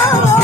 Oh.